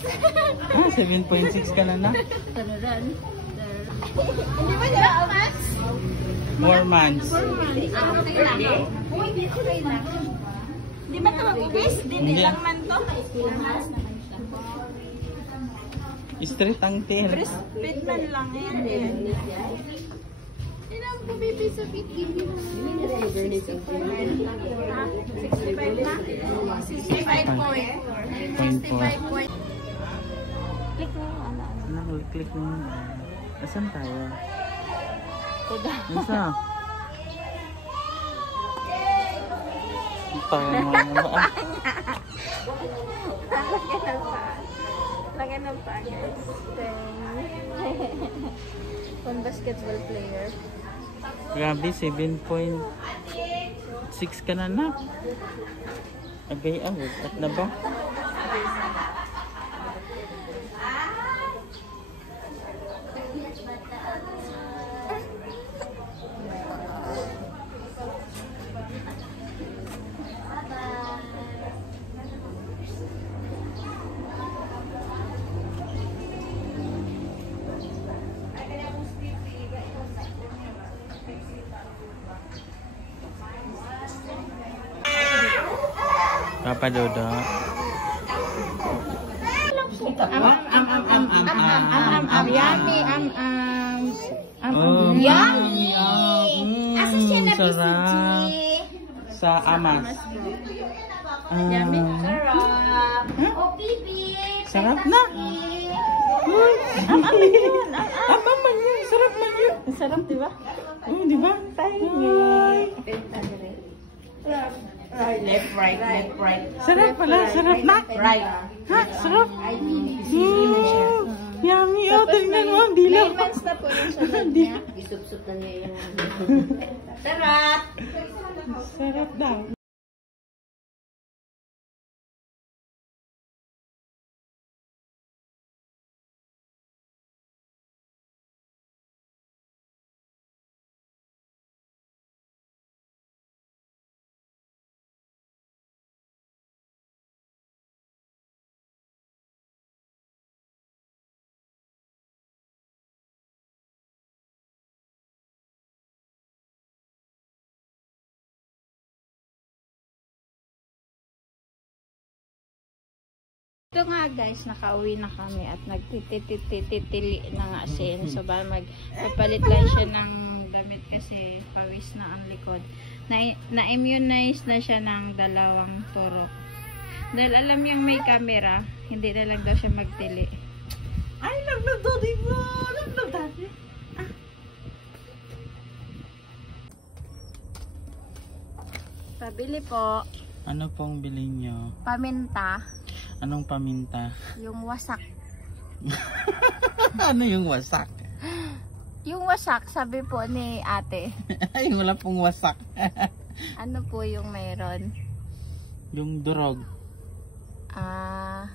7.6 ka na na? Hindi ba niya mas? 4 months. Okay lang. Okay lang. Di ba ito mag-ubis? Hindi lang man to. Straight ang tail. Breastfeed man lang yan. Ilang po baby sa bikin? 65 na? 65.4. Click mo. Click mo. Asan tayo? Tuda. Isa. Parang mga ba? Lagyan ng pa, guys. Pang basketball player. Grabe, 7.6 ka na na. Agay awag. At na ba? Papa Dodo. Yummy. Yummy. Asa siya na Sarap. Sa Amas. Yummy. Sarap. Oh, pipi. Sarap na. Ama man yun. Sarap man yun. Sarap, di ba? Di ba? Left, right. Sarap pala. Sarap na. Right. Ha? Sarap. Yummy. Oh, tingnan mo ang dilaw. 9 months na po yung sunod niya. Isup-sup na niya yung... Sarap. Sarap daw. Ito nga guys, nakauwi na kami at nagtitili na nga si Enzo. Ba magpapalit lang siya ng damit kasi pawis na ang likod. Na-immunize na siya ng 2 turok. Dahil alam niyang may camera, hindi na lang daw siya magtili. Ay, nagdododi mo! Nagdododi. Pabili po. Ano pong bilhin nyo? Paminta. Anong paminta? Yung wasak. Ano yung wasak? Yung wasak, sabi po ni ate. Yung wala pong wasak. Ano po yung mayroon? Yung durog. Ah...